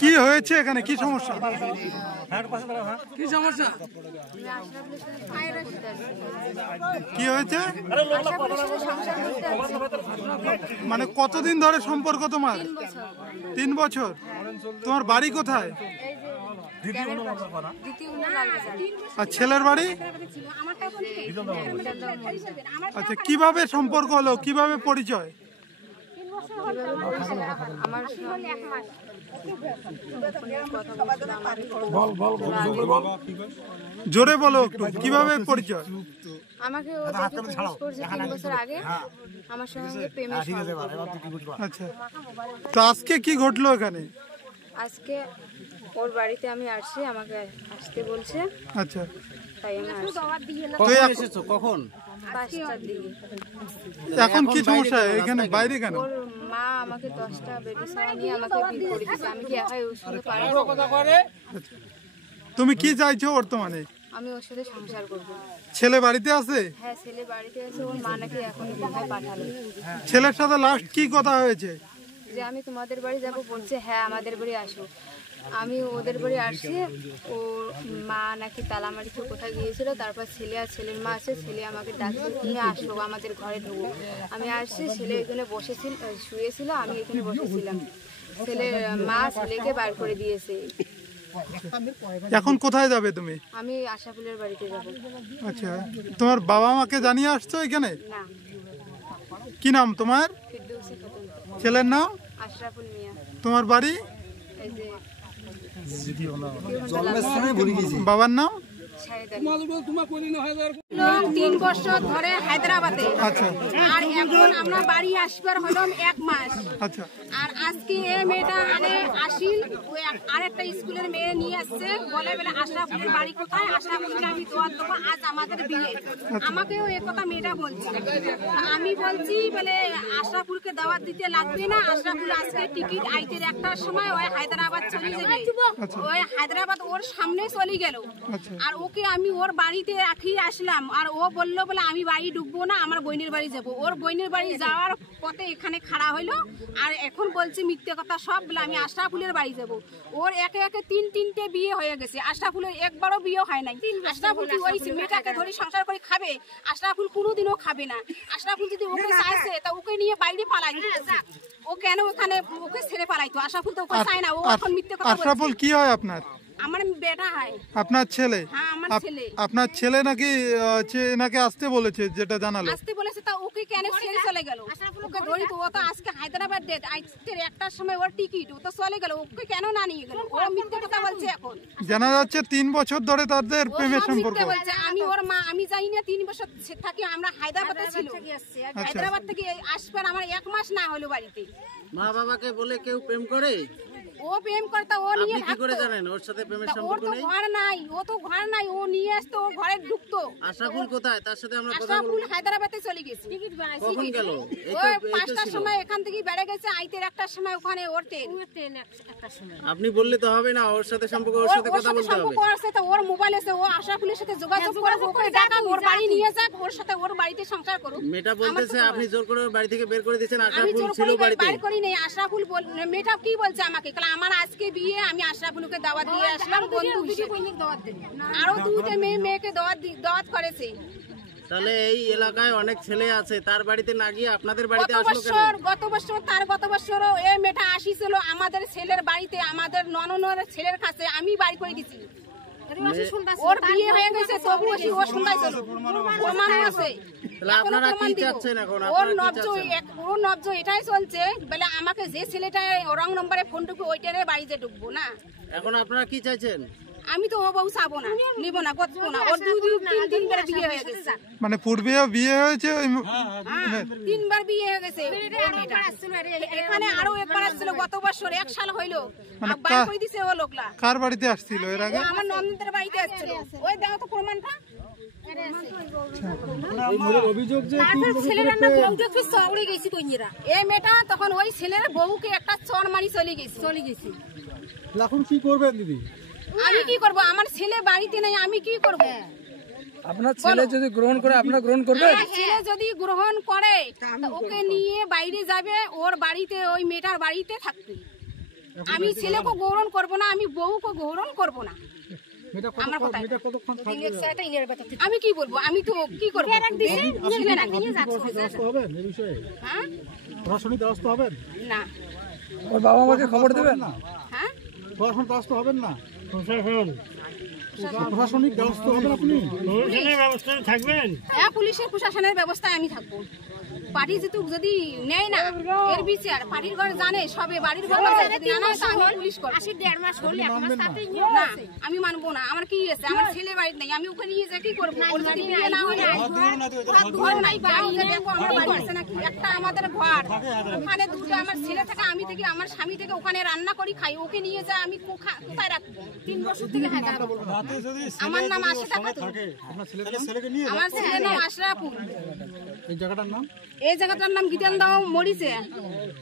কি হয়েছে এখানে? কি সমস্যা? কি সমস্যা? কি হয়েছে? মানে কতদিন ধরে সম্পর্ক তোমার? 3 বছর। তোমার বাড়ি কোথায়? আর ছেলের বাড়ি? আচ্ছা, কিভাবে সম্পর্ক হলো, কিভাবে পরিচয়? জোরে বলো একটু, কিভাবে পরিচয়? আমাকে ও করছে 3 বছর আগে আমার সঙ্গে প্রেমে। আচ্ছা, তো আজকে কি ঘটলো এখানে? আজকে ওর বাড়িতে আমি আসছি, আমাকে আসতে বলছে। আচ্ছা, তাই আমি এসেছো কখন? 5টার দিকে। এখন কি সমস্যা এখানে? বাইরে কেন? ওর মা আমাকে 10টা বেডি সারা নিয়ে আমাকে বিল করে দিয়েছে। আমি কি একাই ওর সঙ্গে পারবো? তুমি কি চাইছো বর্তমানে? আমি ওর সাথে সংসার করবো। ছেলে বাড়িতে আছে? হ্যাঁ, ছেলে বাড়িতে আছে। ওর মা নাকি এখন কোথায় পাঠালো। ছেলের সাথে লাস্ট কি কথা হয়েছে? যে আমি তোমাদের বাড়ি যাবো বলছে। হ্যাঁ, আমাদের বাড়ি আসো। আমি ওদের বাড়ি আসছি। ওর মা নাকি তালামারিতে কোথায় গিয়েছিল। তারপর ছেলে আর ছেলের মা আছে। ছেলে আমাকে ডাকছে, তুমি আসো, আমাদের ঘরে ঢুকো। আমি আসছি। ছেলে এখানে বসেছিল, শুয়েছিল, আমি এখানে বসেছিলাম। ছেলের মা ছেলেকে বার করে দিয়েছে। এখন কোথায় যাবে তুমি? আমি আশাফুলের বাড়িতে যাব। আচ্ছা, তোমার বাবা মাকে জানিয়ে আসছো এখানে? না। কি নাম তোমার? ফিরদৌসী খাতুন। ছেলের নাম? আশরাফুল মিয়া। তোমার বাড়ি? এই যে বাবার নাম? 3 বছর ধরে হায়দ্রাবাদে। আচ্ছা, আর এখন আমরা বাড়ি আসবার হলাম 1 মাস। আচ্ছা, আর আজকে এই মেয়েটা আসিল, ওই আরেকটা স্কুলের মেয়ে নিয়ে আসছে, বলে আশরাফুলের বাড়ি কোথায়? আশরাফুলকে আমি দোয়ার দেবো, আজ আমাদের বিয়ে। আমাকেও এ কথা মেয়েটা বলছে। আমি বলছি বলে আশরাফুলকে দাওয়াত দিতে লাগবে না। আশরাফুল আজকে টিকিট আইতে 1টার সময় ওই হায়দ্রাবাদ চলে যাবে। ওই হায়দ্রাবাদ ওর সামনে চলে গেল। আর ওকে আমি ওর বাড়িতে রাখি আসলাম। আর ও বললো বলে আমি বাড়ি ঢুকবো না, আমার বোনের বাড়ি যাবো। ওর বোনের বাড়ি যাওয়ার পথে এখানে খাড়া হইলো। আর এখন বলছে মিথ্যে কথা সব, বলে আমি আশরাফুলের বাড়ি যাবো। ওর একে একে 3-3টে বিয়ে হয়ে গেছে। আশরাফুলের একবারও বিয়ে হয় নাই। আশরাফুল কি ওই মেয়েটাকে ধরে সংসার করে খাবে? আশরাফুল কোনোদিনও খাবে না। আশরাফুল যদি ওকে চাইছে তা ওকে নিয়ে বাইরে পালাই। ও কেন ওখানে ওকে ছেড়ে পালাইতো? আশরাফুল তো ওকে চায় না। ও এখন মিথ্যে কথা বলছে। আশরাফুল কি হয় আপনার? আমার বেটা হয়। আপনার ছেলে? হ্যাঁ, আমার ছেলে। আপনার ছেলে নাকি এনাকে আসতে বলেছে, যেটা জানালো? আসতে বলেছে, তা ওকে কেন ছেড়ে চলে গেল? ওকে ধরি তো, ও তো আজকে হায়দ্রাবাদ ডেট, আজকে 1টার সময় ওর টিকিট, ও তো চলে গেল। ওকে কেন না নিয়ে গেল? ও মিথ্যে কথা বলছে। এখন জানা যাচ্ছে 3 বছর ধরে তাদের প্রেমের সম্পর্ক। বলছে আমি ওর মা, আমি জানি না 3 বছর থাকি আমরা হায়দ্রাবাদে ছিল। হায়দ্রাবাদ থেকে আসবার আমার 1 মাস না হলো বাড়িতে। মা বাবাকে বলে কেউ প্রেম করে? ও প্রেম করতে, ও নিয়ে কি করে জানেন ওর সাথে প্রেমের সম্পর্ক নেই? ওর তো ঘর নাই, ও তো ঘর নাই। ও নিয়ে আসতো, ও ঘরে ঢুকতো। আশরাফুল কোথায়? তার সাথে আমরা কথা বলবো। আশরাফুল হায়দ্রাবাদে চলে গেছে। কখন গেল? ওই 5টার সময় এখান থেকে বেড়ে গেছে। আইতে 1টার সময় ওখানে ওর ট্রেন। আপনি বললে তো হবে না, ওর সাথে সম্পর্ক, ওর সাথে কথা বলতে হবে। সম্পর্ক আছে তো ওর মোবাইল আছে, ও আশরাফুলের সাথে যোগাযোগ করে ওকে ডাকা, ওর বাড়ি নিয়ে যাক, ওর সাথে ওর বাড়িতে সংসার করুক। মেয়েটা বলতেছে আপনি জোর করে ওর বাড়ি থেকে বের করে দিয়েছেন। আশরাফুল ছিল বাড়িতে? বের করি নাই। আশরাফুল মেয়েটা কি বলছে আমাকে, আমার আজকে বিয়ে, আমি আশরাফুলকে দাওয়াত দিয়ে আসলাম বন্ধু হিসেবে। আরো 2টে মেয়েকে দাওয়াত করেছে। তাহলে এই এলাকায় অনেক ছেলে আছে, তার বাড়িতে না গিয়ে আপনাদের বাড়িতে আসলো কেন? গত বছর এই মেয়েটা আসিছিল আমাদের ছেলের বাড়িতে, আমাদের ননদের ছেলের কাছে। আমি বাড়ি করে দিছি। ওর বিয়ে হয়ে গেছে, তবুও ও শুনতাইছিল, প্রমাণ আছে। আপনারা কি চাচ্ছেন এখন? ওর নবজ এটাই চলছে, বলে আমাকে যে ছেলেটা রং নম্বরে ফোন ঢুকবে ওইটারে বাড়িতে ঢুকবো না। এখন আপনারা কি চাইছেন? আমি তো ও বউ চাবো না, নিব না, গতবো না। ওর 2 তিনবার বিয়ে হয়ে গেছে। মানে পূর্বেও বিয়ে হয়েছে ওই হ্যাঁ, তিনবার বিয়ে হয়ে গেছে। এখানে আরো একবার আসছিল গত বছর, 1 সাল হইলো। মানে আর বাইর করে দিছে ও লোকলা। কার বাড়িতে আসছিল এর আগে? আমার ননদের বাড়িতে আসছিল। ওই দাও তো প্রমাণটা। এই মেয়েটা তখন ওই ছেলের বউকে একটা চড় মারি চলে গেছে। এখন কি করবেন দিদি? আমি কি করব? আমার ছেলে বাড়িতে নেই, আমি কি করব? আপনার ছেলে যদি গ্রহণ করে আপনারা গ্রহণ করবেন? আমার ছেলে যদি গ্রহণ করে তা ওকে নিয়ে বাইরে যাবে, ওর বাড়িতে, ওই মেয়েটার বাড়িতে থাকবে। আমি ছেলেকে গ্রহণ করব না, আমি বউকে গ্রহণ করব না। আমার কথা আমি কি বলবো? আমি তো কি করবো? ছেলে না হবেন এই বিষয়ে হ্যাঁ প্রশাসনিক দ্বারস্থ হবেন? না ওর বাবা মাকে খবর দেবেন না? হ্যাঁ প্রশাসনিক দ্বারস্থ হবেন না? প্রশাসনিক দ্বারস্থ হবেন আপনি? হ্যাঁ, পুলিশের প্রশাসনের ব্যবস্থায় আমি থাকবো। পার্টি যদি নেয় না এর বিচার, পার্টির ঘর জানে সবে, বাড়ির ঘর যদি না নেয়, তা আমি পুলিশ করবো। 1.5 মাস হলে না, আমি মানবো না। আমার কি আছে? আমার ছেলে বাড়িতে নেই, আমি ওকে নিয়ে যে কি করবো? ওর যদি বিয়ে না হয়, ঘর নাই, বাড়ি নেই, দেখো আমার বাড়ি আছে নাকি? একটা আমাদের ঘর, ওখানে দুটো আমার ছেলে থাকে, আমি থেকে, আমার স্বামী থেকে, ওখানে রান্না করি খাই। ওকে নিয়ে যায় আমি কোথায় রাখবো? 3 বছর থেকে আমার নাম আশরাফ। আপনার ছেলেকে নিয়ে আমার ছেলের নাম আশরাফুল। এই জায়গাটার নাম? এই জায়গাটার নাম গীতান দাও মরিছে,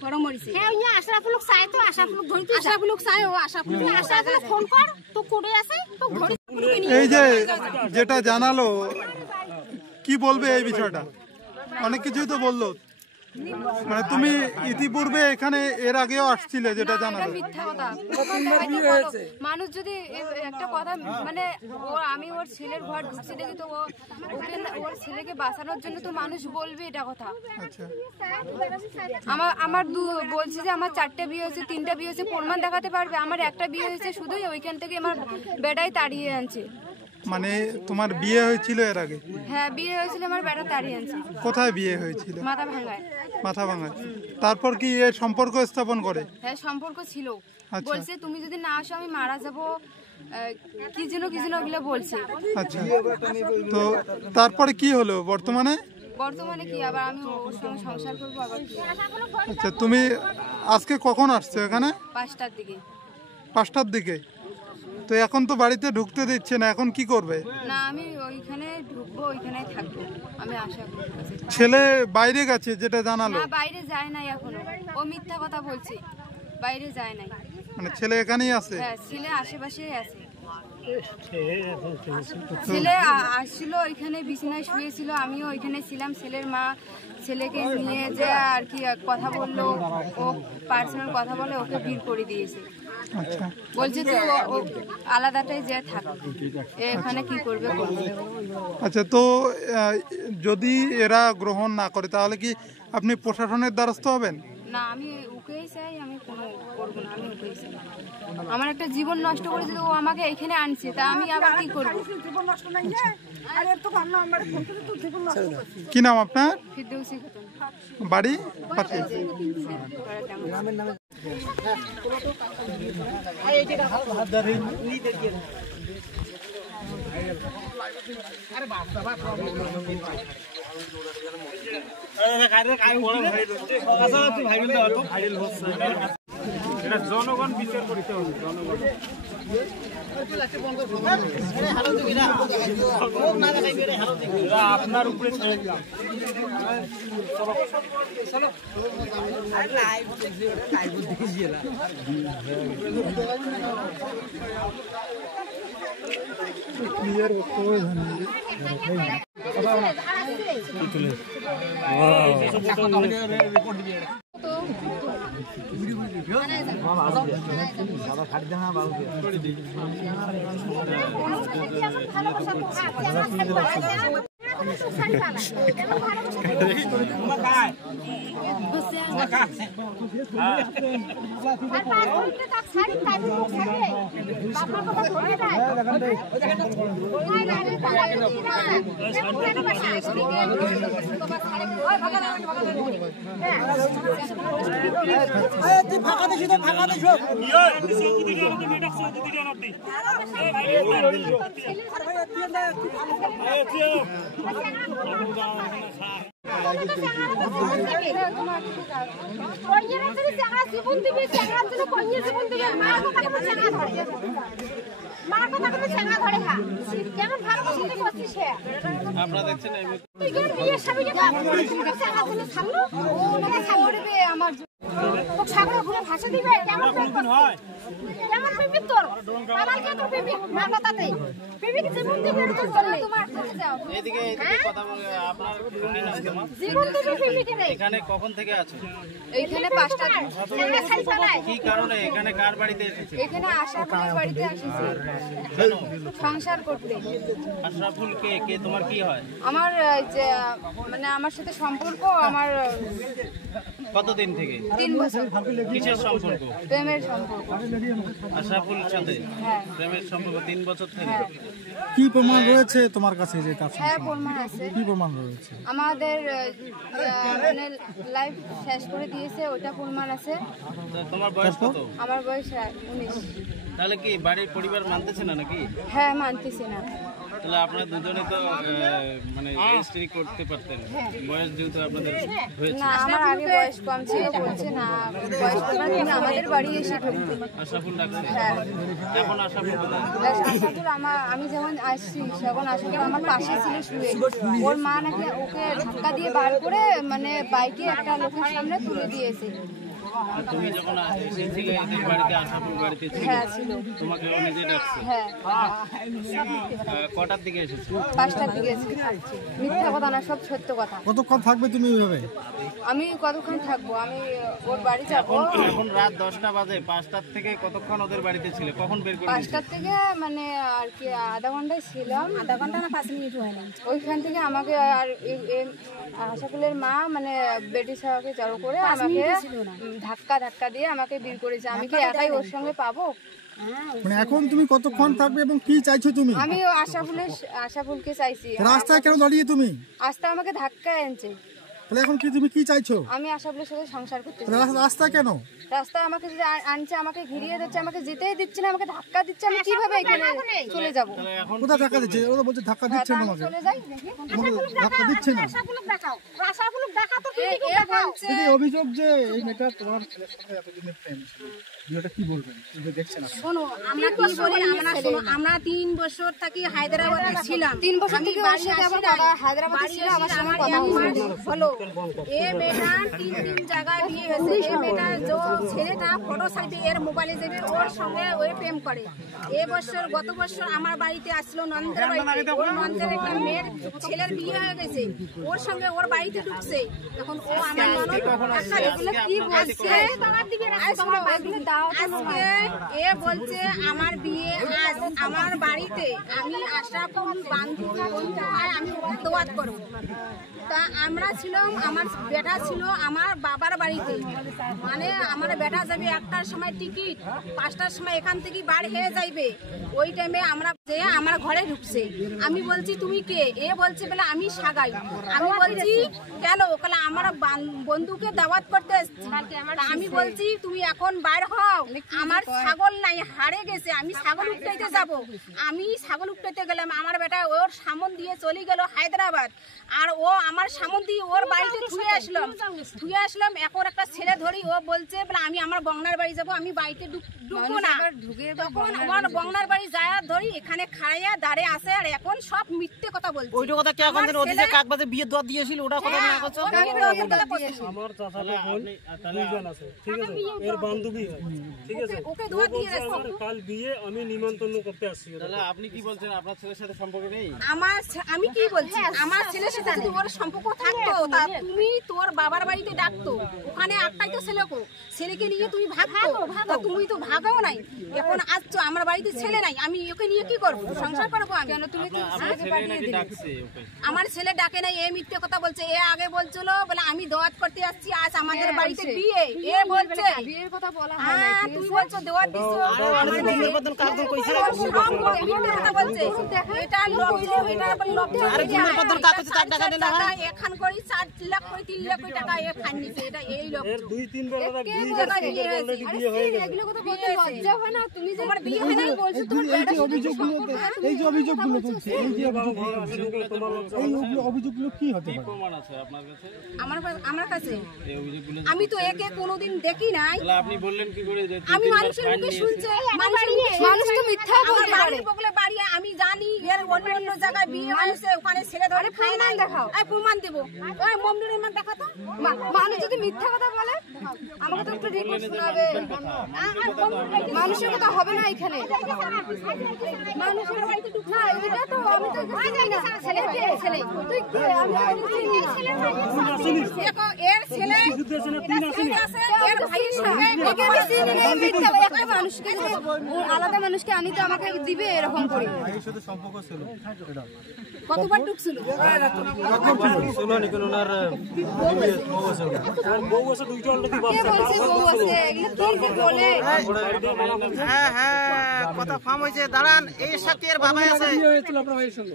বড় মরিছে। হ্যাঁ ওই আশরাফুলক চাই তো, আশরাফুলক ধরতে আশরাফুলক চাই, ও আশরাফুল ফোন কর তো করে আছে তো ঘরে। এই যে যেটা জানালো, কি বলবে এই বিষয়টা? অনেক কিছুই তো বললো। মানে তুমি ইতিপূর্বে এখানে এর আগেও আসছিলে, যেটা জানালো। মিথ্যা কথা। মানুষ যদি একটা কথা, মানে আমি ওর ছেলের ঘর ঢুকছি দেখি তো ওর ছেলেকে বাঁচানোর জন্য তো মানুষ বলবে এটা কথা। আচ্ছা, আমার বলছি যে আমার 4টে বিয়ে হয়েছে, 3টা বিয়ে হয়েছে, প্রমাণ দেখাতে পারবে? আমার একটা বিয়ে হয়েছে শুধুই, ওইখান থেকে আমার বেটাই তাড়িয়ে আনছে। মানে তোমার বিয়ে হয়েছিল এর আগে? হ্যাঁ, বিয়ে হয়েছিল, আমার বেটা তাড়িয়ে আনছে। কোথায় বিয়ে হয়েছিল? মাথা ভাঙায়। মাথা ভাঙায়। তারপর কি এর সম্পর্ক স্থাপন করে? হ্যাঁ, সম্পর্ক ছিল। আচ্ছা। বলছে তুমি যদি না আসো আমি মারা যাবো, কি যেন ওগুলো বলছে। আচ্ছা, তো তারপরে কি হলো বর্তমানে? বর্তমানে কি আবার আমি ওর সঙ্গে সংসার করবো আবার কি? আচ্ছা, তুমি আজকে কখন আসছো এখানে? 5টার দিকে। 5টার দিকে? তো এখন তো বাড়িতে ঢুকতে দিচ্ছে না, এখন কি করবে? না, আমি ওইখানে ঢুকবো, ওইখানেই থাকবো, আমি আশা করছি। ছেলে বাইরে গেছে যেটা জানালো? না, বাইরে যায় নাই এখনো, ও মিথ্যা কথা বলছে, বাইরে যায় নাই। মানে ছেলে এখানেই আছে? হ্যাঁ, ছেলে আশেপাশেই আছে। ছেলে আসছিল, ওইখানে বিছানায় শুয়েছিল, আমিও ওইখানে ছিলাম। ছেলের মা ছেলেকে নিয়ে যে আর কি কথা বললো, ও পার্সোনাল কথা বলে, ওকে ভিড় করে দিয়েছে। আচ্ছা, বলছে তো ও আলাদাটাই যে থাকে, এখানে কি করবে করবে। আচ্ছা, তো যদি এরা গ্রহণ না করে তাহলে কি আপনি প্রশাসনের দ্বারস্থ হবেন? না, আমি ওকেই চাই, আমি কোনো করবো না, আমি ওকেই চাই। আমার একটা জীবন নষ্ট করে যদি ও আমাকে এখানে আনছে, তা আমি আবার কি করবো? কি নাম আপনার? ফিরদৌসী খাতুন। বাড়ি পাশে? জনগণ বিচার করতে হবে। জনগণ আপনার উপরে ছেড়ে দিলাম। ক্লিয়ার বক্তব্য ভালোবাসা এখন তো শাড়ি পালায় এমন ভালোবাসা আর পাঁচ ঘন্টা তাক শাড়ি তাই লোক থাকে বাবার কথা ধরে যায় ওই গাড়ি পালায় না এমন ভালোবাসা আসলে বাবা ছাড়ে ওই ভাগা না তুই ফাঁকা দিছিস তো ফাঁকা দিছ জীবন দিবি জীবন দিবে মার কথা কোনো চেঙ্গা ধরে মার কথা কোনো চেঙ্গা ধরে হ্যাঁ কেমন ভালোবাসি করছিস আপনারা দেখছেন তুই কেন বিয়ে সাবিকে চেঙ্গা দিলে ছাড়লো ও ওনাকে ছাড়বে আমার তো ছাগল ঘুরে ভাষা দিবে কেমন হয় কেমন পিপি তোর পালাল কে তোর পিপি মার কথাতে পিপি কি জীবন দিবে তো চলে তোমার সাথে যাও এদিকে কথা বলে আপনার কি নাম তোমার? জীবন দিবে পিপি কে রে এখানে কখন থেকে আছো? এইখানে 5টা চেঙ্গা ছাড়ি পালায় কি কারণে এখানে কার বাড়িতে এসেছে? এখানে আশরাফুলের বাড়িতে আসিছি সংসার করতে। আশরাফুল কে তোমার কি হয়? আমার যে মানে আমার সাথে সম্পর্ক আমার কতদিন থেকে? 3 বছর কিসের সম্পর্ক? প্রেমের সম্পর্ক। আশরাফুলের সাথে হ্যাঁ প্রেমের সম্পর্ক 3 বছর থেকে। হ্যাঁ কি প্রমাণ রয়েছে তোমার কাছে যে তার হ্যাঁ প্রমাণ আছে। কি প্রমাণ রয়েছে? আমাদের মানে লাইফ শেষ করে দিয়েছে ওটা প্রমাণ আছে। তো তোমার বয়স কত? আমার বয়স 19। তাহলে কি বাড়ির পরিবার মানতেছে না নাকি? হ্যাঁ মানতেছি না। তাহলে আপনারা দুজনে তো মানে রেজিস্ট্রি করতে পারতেন, বয়স যেহেতু আপনাদের হয়েছে। না আমার আগে বয়স কম ছিল বলছে না বয়স কম না তুমি আমাদের বাড়ি এসে ঢুকতে। আশরাফুল ডাকছে হ্যাঁ এখন আশরাফুল কোথায়? আশরাফুল আমি যখন আসছি তখন আশরাফুল আমার পাশে ছিল শুয়ে। ওর মা নাকি ওকে ধাক্কা দিয়ে বার করে মানে বাইকে একটা লোকের সামনে তুলে দিয়েছে। আর তুমি যখন এসেছিলে এদের বাড়িতে আশরাফুল বাড়িতে ছিল, হ্যাঁ ছিল। তোমাকে ও নিজে ডাকছে। হ্যাঁ কটার দিকে এসেছো? 5টার দিকে এসেছি। মিথ্যা কথা না সব সত্য কথা। কতক্ষণ থাকবে তুমি ওইভাবে? আমি কতক্ষণ থাকবো? আমি ওর বাড়ি যাবো। এখন রাত 10টা বাজে, 5টার থেকে কতক্ষণ ওদের বাড়িতে ছিলে? কখন বের করে 5টার থেকে মানে আর কি আধা ঘন্টায় ছিলাম। আধা ঘন্টা না 5 মিনিট হয় না। ওইখান থেকে আমাকে আর আশাফুলের মা মানে বেটি সাহাকে জড়ো করে আমাকে ধাক্কা দিয়ে আমাকে বের করেছে। আমি কি একাই ওর সঙ্গে পাবো? মানে এখন তুমি কতক্ষণ থাকবে এবং কি চাইছো তুমি? আমি আশাফুলকে চাইছি। রাস্তায় কেন দাঁড়িয়ে তুমি? আস্তে আমাকে ধাক্কা এনেছে। তাহলে এখন কি তুমি কি চাইছো? আমি আশাফুলের সাথে সংসার করতে চাই। তাহলে রাস্তা কেন? রাস্তা আমাকে যদি আনছে আমাকে ঘিরিয়ে দিচ্ছে, আমাকে যেতেই দিচ্ছে না, আমাকে ধাক্কা দিচ্ছে। আমি কিভাবে এখানে চলে যাব? কোথায় ধাক্কা দিচ্ছে? ওরা বলছে ধাক্কা দিচ্ছে না আমাকে। চলে যাই দেখি। ধাক্কা দিচ্ছে না। আশাফুলক দেখাও আশাফুলক দেখা তো পিপি দেখাও দিদি অভিযোগ যে এই মেয়েটা তোমার ছেলের সাথে এতদিনের প্রেম ছিল, এটা কি বলবেন? তুমি দেখছেন না? শোনো আমরা কি বলি, আমরা 3 বছর থাকি হায়দ্রাবাদে ছিলাম। 3 বছর থেকে ওর সাথে আমার কথা হায়দ্রাবাদে ছিল, আমার সঙ্গে কথা হলো এ মেয়েটা 3 জায়গায় বিয়ে হয়েছে। এ মেয়েটা যে ছেলেটা ফটো সাইডে এর মোবাইলে যাবে ওর সঙ্গে ওই প্রেম করে। গত বছর আমার বাড়িতে আসলো নন্দের বাড়িতে। ওর নন্দের একটা মেয়ের ছেলের বিয়ে হয়ে গেছে, ওর সঙ্গে ওর বাড়িতে ঢুকছে। এখন ও আমার আজকে এ বলছে আমার বিয়ে আজ আমার বাড়িতে, আমি আশরাফুল বান্ধবী বন্ধু হয়, আমি দোয়াত করবো। তা আমরা ছিলাম, আমার বেটা ছিল আমার বাবার বাড়িতে। মানে আমার বেটা যাবে 1টার সময় টিকিট, 5টার সময় এখান থেকে বার হয়ে যাইবে। ওই টাইমে আমরা যে আমার ঘরে ঢুকছে। আমি বলছি তুমি কে? এ বলছে বলে আমি সাগাই। আমি বলছি কেন? ওখানে আমার বন্ধুকে দাওয়াত করতে এসেছি। আমি বলছি তুমি এখন বার হও, আমার ছাগল নাই হারে গেছে, আমি ছাগল উঠাইতে যাব। আমি ছাগল উঠাইতে গেলাম, আমার বেটা ওর সামন দিয়ে চলে গেল হায়দ্রাবাদ। আর ও আমার সামন দিয়ে ওর বাড়িতে ধুয়ে আসলাম। এখন একটা ছেলে ধরি, ও বলছে বলে আমি আমার বংনার বাড়ি যাব, আমি বাড়িতে ঢুকবো না। তখন আমার বংনার বাড়ি যায় ধরি এখানে খাইয়া দাঁড়ে আসে। আর এখন সব মিথ্যে কথা বলছে। ওইটা কথা কে এখন ওদিকে কাকবাজে বিয়ে দোয়া দিয়েছিল ওটা কথা না করছো? আমার চাচাতো বোন 2 জন আছে, ঠিক আছে, এর বান্ধবী হয়, ঠিক আছে। ওকে দোয়া দিয়ে আমার কাল বিয়ে, আমি নিমন্ত্রণ করতে আসছি। তাহলে আপনি কি বলছেন আপনার ছেলের সাথে সম্পর্ক নেই? আমি কি বলছি, আমার ছেলের সাথে যদি ওর সম্পর্ক থাকতো তা তুমি তোর বাবার বাড়িতে ডাকতো, ওখানে একটাই তো ছেলেকে নিয়ে তুমি ভাগতো, তুমি তো ভাগাও নাই। এখন আসছো আমার বাড়িতে ছেলে নাই, আমি ওকে নিয়ে কি করবো? সংসার করবো আমি? কেন তুমি আমার ছেলে ডাকে নাই, এ মিথ্যে কথা বলছে। এ আগে বলছিল বলে আমি দাওয়াত করতে আসছি, আজ আমাদের বাড়িতে বিয়ে। এ বলছে বিয়ের কথা বলা হয় হ্যাঁ তুমি বলছো দাওয়াত দিছো, এটা এখন করি 4 লাখ করে 3 লাখ টাকা এ খান নিছে। এটা এই লোক 2-3 বার বিয়ে হয়ে গেছে। এগুলো কথা বলতে লজ্জা হয় না? তুমি যে আমার বিয়ে হয় না বলছো, তোমার এই যে অভিযোগগুলো বলছে, এই যে অভিযোগগুলো কি হতে পারে? প্রমাণ আছে আপনার কাছে? আমার কাছে এই অভিযোগগুলো আমি তো একে কোনোদিন দেখি নাই। তাহলে আপনি বললেন কি করে যে আমি মানুষের মুখে শুনছি, মানুষ তো মিথ্যা বলতে পারে। বগলে বাড়ি আমি জানি এর অন্য অন্য জায়গায় বিয়ে হয়েছে, ওখানে ছেলে ধরে খায় না। দেখাও প্রমাণ দেবো, ওই মমনুরের মান দেখাতো। মানুষ যদি মিথ্যা কথা বলে আমাকে তো একটু রিপোর্ট শোনাবে। মানুষের কথা হবে না এখানে। মানুষের বাড়িতে না, এটা তো আমি তো চিনি না। ছেলে ছেলে তুই কে? আমি চিনি না। দেখো এর ছেলে আছে, এর ভাইয়ের সঙ্গে একে আমি চিনি না। মিথ্যা একটা মানুষকে আলাদা মানুষকে আনি তো আমাকে দিবে এরকম করে। ভাইয়ের সাথে সম্পর্ক ছিল এটা কতবার ঢুকছিল? ছিল না, কিন্তু ওনার বউ আছে, দুইটা অলরেডি কে বলছে বউ আছে? এগুলো কি যে বলে? হ্যাঁ হ্যাঁ কথা ফার্ম হয়েছে। দাঁড়ান, এই সাথে এর বাবা আছে। বিয়ে হয়েছিল আপনার ভাইয়ের সঙ্গে?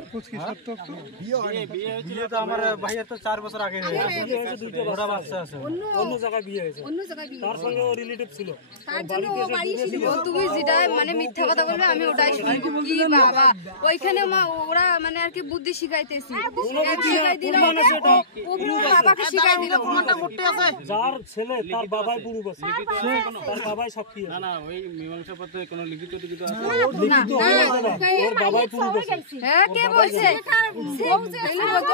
বিয়ে তো আমার ভাইয়ের তো 4 বছর আগে হয়ে গেছে, ওরা বাচ্চা আছে। অন্য জায়গায় বিয়ে হয়েছে, অন্য জায়গায় বিয়ে। তার সঙ্গে ও রিলেটিভ ছিল। তার জন্য ও বাড়ি ছিল। তুমি যেটা মানে মিথ্যা কথা বলবে আমি ওটাই শুনবো। কি বাবা ওইখানে মা ওরা মানে আর কি বুদ্ধি শিখাইতেছি, শিখাই দিল ও বাবাকে শিখাই দিল। যার ছেলে তার বাবাই পুরুষ আছে, তার বাবাই সাক্ষী আছে। না না, ওই মীমাংসা পত্রে কোনো লিখিত টিকিট আছে? ওর বাবাই পুরুষ আছে। হ্যাঁ কে বলছে?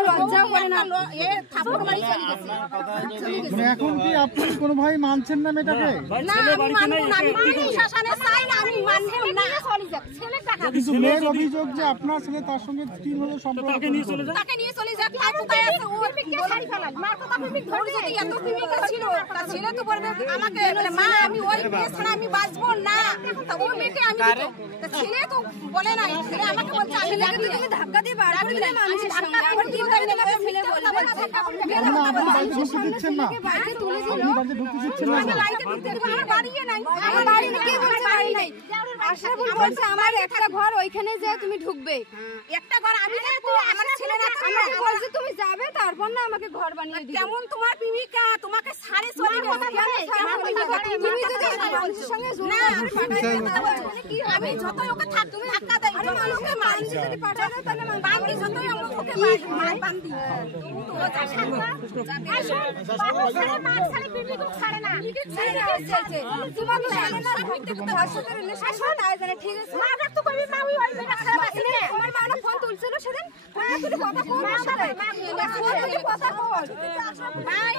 লজ্জাও করে না। এ থাপ্পড় মারি চলে গেছে। মানে এখন কি আপনি কোনো ভাই মানছেন না মেয়েটাকে? ভাই না ছেলে আমি বাড়িতে মানবো নেই, না, আমি কি করবে? শাসনে চাই না, আমি মানবো না। ছেলে টাকা কিন্তু মেয়ের অভিযোগ যে আপনার ছেলে তার সঙ্গে 3 বছর সম্পর্ক। তাকে নিয়ে চলে যায়। তাকে নিয়ে চলে যাক, তার কোথায় আছে? ও পিকে ছাড়ি ফেলাল। মার কথা পিকে ধরে যদি এত প্রেমিকা ছিল, তার ছেলে তো বলবে আমাকে বলে মা আমি ওই মেয়ে ছাড়া আমি বাঁচবো না। তা ওই মেয়েকে আমি দিত। তা ছেলে তো বলে নাই, ছেলে আমাকে বলছে আমি ছেলেকে তো তুমি ধাক্কা দিয়ে বার করে দিলে মানুষের সঙ্গে, আবার কি করে তোমাকে ছেলে বলবে? আপনি বাড়িতে ঢুকতে দিচ্ছেন না, বাড়িতে তুলে দিল। আপনি বাড়িতে ঢুকতে দিচ্ছেন না। বাড়িতে ঢুকতে দেবো, আমার বাড়িয়ে নাই। আমার বাড়ি কে বলছে বাড়ি নাই? আশরাফুল বলছে আমার একটা ঘর ওইখানে যে তুমি ঢুকবে। একটা ঘর আমি থাকবো, আমার ছেলে না থাকবে। আমার বলছে তুমি যাবে তারপর না আমাকে ঘর বানিয়ে দিবে। কেমন তোমার প্রেমিকা? তোমাকে সারে চলে গেছে। তুমি যদি মানুষের সঙ্গে জোর না, করে পাঠাতে কথা বলছো কি হবে? আমি যতই ওকে থাক তুমি ধাক্কা দেই, যতই ওকে মারি যদি পাঠাতে তাহলে বান্দি, যতই আমরা ওকে মারি বান্দি। তুমি তো ও যাবে না। আসো, বাবা ছাড়ে মার ছাড়ে প্রেমিক ছাড়ে না। ছেড়ে আসছে তোমার তো জানে না তার সাথে রিলেশন না জানে। ঠিক আছে মা তো কবি মা ওই মেয়েটা খারাপ আছে না। আমার মা না ফোন তুলছিল সেদিন, ফোনে তুই কথা বল না সাথে, ফোন তুই কথা বল। ভাই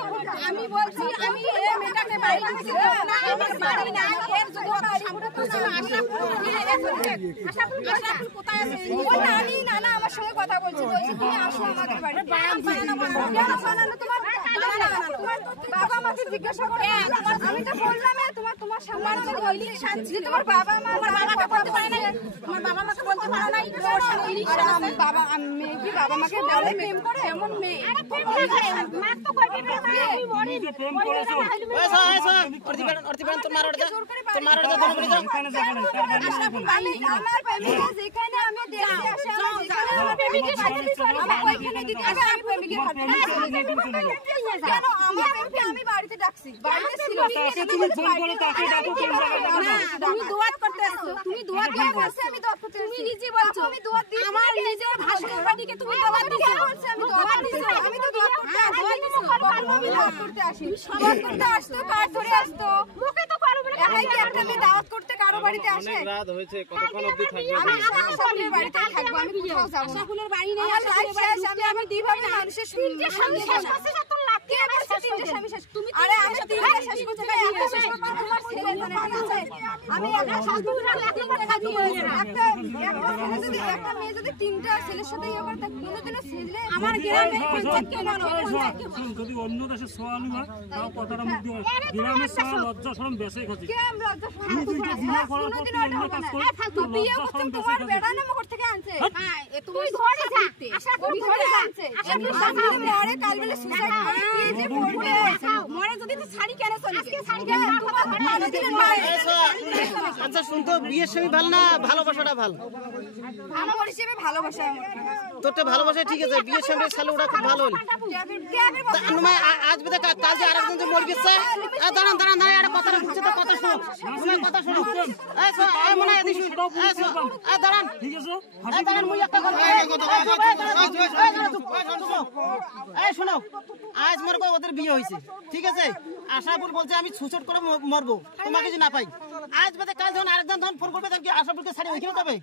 আমি বলছি আমি এই মেয়েটাকে বাড়ি দিছি না, আমার বাড়ি না। এর যত সম্পর্ক ছিল আশাপুর নিয়ে গেছে। আশাপুর কোথায় আছে? ও নানি নানা আমার সঙ্গে কথা বলছে, বলছে তুমি আসো আমাদের বাড়ি। কেন বানানো তোমার বাবা মাকে জিজ্ঞাসা করে? আমি তো বললাম তোমার সামনে আমি বলি যে তোমার বাবা মা তোমার বাবাকে বলতে পারে নাই, তোমার বাবা মাকে বলতে পারো নাই। ওর সাথে ইলিশ আছে। বাবা মেয়ে কি বাবা মাকে বলে প্রেম করে? এমন মেয়ে আরে প্রেম করে মা তো কইবে না আমি মরি। যে প্রেম করেছো এসো এসো অর্তিবেন তোমার ওটা তোমার ওটা দোনো বলি যাও। এখানে দেখেন তার বাড়ি আমি আমার প্রেমিকা যেখানে আমি দেখতে আসি যেখানে আমার প্রেমিকের সাথে আমার ওইখানে দিতে আসি আমি প্রেমিকের হাতে কেন আমার প্রেমিক আমি বাড়িতে ডাকছি, বাড়িতে ছিল তাকে তুমি ফোন করে তাকে ডাকো কোন জায়গায় ডাকো। না তুমি দোয়াত করতে আসছো, তুমি দোয়াত করতে আসছো। আমি দোয়া করতে তুমি নিজে বলছো আমি দোয়া দিই আমার নিজের ভাষণের বাড়িকে তুমি দোয়াত দিছো। আমি দোয়া দিছি, আমি তো দোয়া করতে আসি, দোয়া দিছি আমি দোয়া করতে আসি, সবার করতে আসতো কার ধরে আসতো মুখে তো করো বলে একাই কি একটা মেয়ে দাওয়াত করতে কারো বাড়িতে আসে? অনেক রাত হয়েছে, কতক্ষণ অবধি থাকবে? আমি আশাফুলের বাড়িতে থাকবো, আমি কোথাও যাবো না। আশাফুলের বাড়ি নেই, আমার লাইফ শেষ, আমি দিভাবে মানুষের সঙ্গে শেষ করছে 70 লাখ কে আমার তিনটে স্বামী শেষ তুমি আরে আমি তিনটে শেষ করতে না একটা শেষ করতে তোমার ছেলে জানে আছে আমি একটা শাশুড়ি একবার খাবি একটা ছেলে যদি একটা মেয়ে যদি তিনটা ছেলের সাথে ইয়ে করে তা কোনোদিনও ছেলে আমার গ্রামে পঞ্চায়েতকে মানো যদি অন্য দেশে সোয়ালি হয় তাও কথাটা মুক্তি হয় গ্রামের সোয়া লজ্জা শরম বেশি খাচ্ছি কে আমরা লজ্জা আমি দুইটা বিয়ে করার পর তুই অন্য কাজ কর ফালতু বিয়ে করতে তোমার বেটা না মকর থেকে আনছে হ্যাঁ তুমি ধরে যা আশা করি ধরে আনছে আশা করি মরে কাল বেলা সুসাইড করে এই যে পড়বে মরে যদি তুই শাড়ি কেন চলি আজকে শাড়ি কেন তোমার ভালো দিনের মা আচ্ছা শুনতো বিয়ের সময় ভালো না ভালোবাসাটা ভালো? ভালো হিসেবে ভালোবাসা তোরটা ভালোবাসা ঠিক আছে, বিয়ের সময় ছালে ওটা খুব ভালো হল। আজ বেদে কাল যে আরেকজন যে মরে গেছে দাঁড়ান দাঁড়ান দাঁড়ান একটা কথা বুঝছে তো কথা শোনো কথা শোনো মনে হয় দাঁড়ান ঠিক আছে দাঁড়ান মুই একটা কথা শোনো আজ মনে করো ওদের বিয়ে হয়েছে ঠিক আছে, আশাপুর বলছে আমি সুসাইড করে মরবো তোমাকে যে না পাই। আজ বাদে কাল যখন আরেকজন ধন ফোন করবে তখন কি আশাপুরকে ছাড়ি ওইখানে যাবে?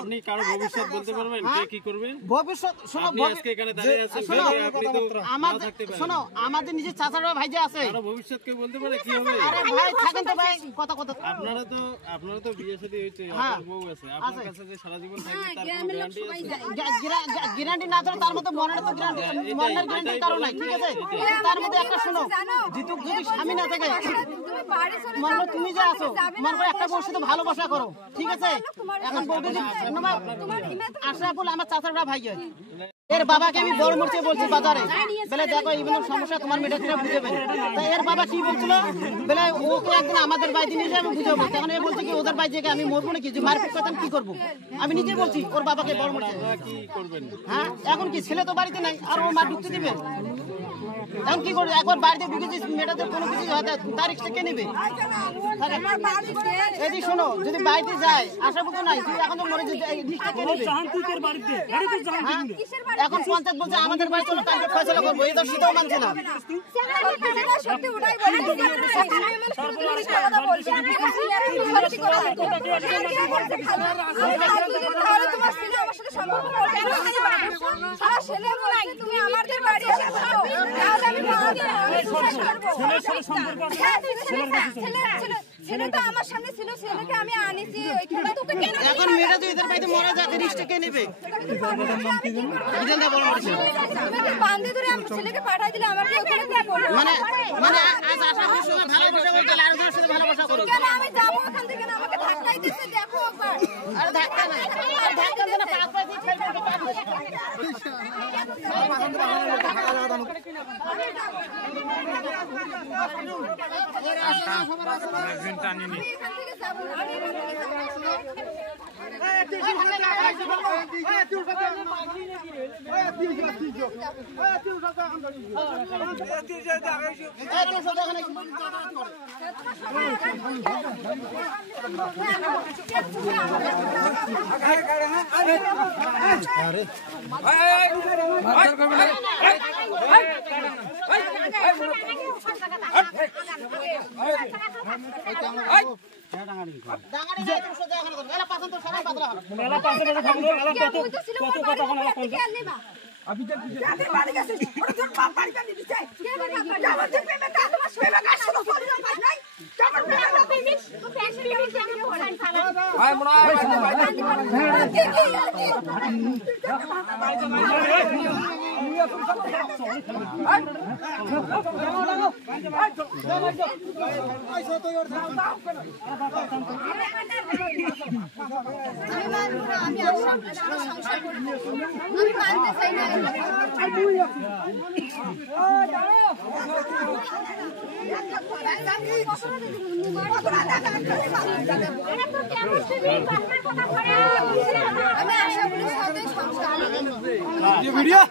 আপনি কারো ভবিষ্যৎ বলতে পারবেন কে কি করবে? ভবিষ্যৎ শোনো আপনি আজকে এখানে দাঁড়িয়ে আছেন আপনি তো শোনো আমাদের নিজের চাচারা ভাই যে আছে কারো ভবিষ্যৎ কে বলতে পারে কি হবে? আরে ভাই থাকেন তো ভাই কথা কথা আপনারা তো বিয়ে শাদী হয়েছে আপনার বউ আছে আপনার কাছে যে সারা জীবন থাকবে তার কোনো গ্যারান্টি আছে? গ্যারান্টি না ধরে তার মধ্যে মনের তো গ্যারান্টি মনের গ্যারান্টি কারণ নাই ঠিক আছে। তার মধ্যে একটা শোনো জিতুক যদি স্বামী না থাকে মনে তুমি যে আছো মনে করে একটা বউর সাথে ভালোবাসা করো ঠিক আছে। এখন বউকে আশরাফুল আমার চাচারা ভাই হয় এর বাবাকে আমি বড় মরছে বলছি বাজারে বলে দেখো এই সমস্যা তোমার মেয়েটা কিনা বুঝাবে। তাই এর বাবা কি বলছিল বলে ওকে একদিন আমাদের বাড়িতে নিয়ে যাবে বুঝাবো, তখন এ বলছে কি ওদের বাড়ি থেকে আমি মরবো নাকি যে মারপিট করতাম কি করবো। আমি নিজে বলছি ওর বাবাকে বড় মরছে কি করবেন? হ্যাঁ এখন কি ছেলে তো বাড়িতে নাই আর ও মা ঢুকতে দিবে এখন কি করবে? একবার বাড়িতে ঢুকেছিস মেয়েটাতে কোনো কিছু তার রিক্সা কে নেবে? এই শোনো যদি বাড়িতে যায় আশা বুঝো নাই তুই এখন তো মরে যেতে রিক্সা কে নেবে? এখন পঞ্চায়েত বলছে আমাদের বাড়ি চলো কালকে ফয়সালা করবো, এই তো সেটাও মানছে না। ছেলে তো আমার সামনে ছিল, ছেলেকে আমি আনিছি এখন মেয়েটা যদি এদের বাড়িতে মরে যায় রিক্সা কে নেবে? বান্ধে ধরে আমি ছেলেকে পাঠাই দিলে আমার মানে মানে আজ আশা বসে ভালোবাসা করতে আরেকজনের সাথে ভালোবাসা করো কেন আমি যাবো ওখান থেকে না আমাকে ধাক্কাই দিচ্ছে দেখো একবার আর ধাক্কা না আর ধাক্কা দেনা পাঁচ পাঁচ দিয়ে ছেড়ে ভিডিও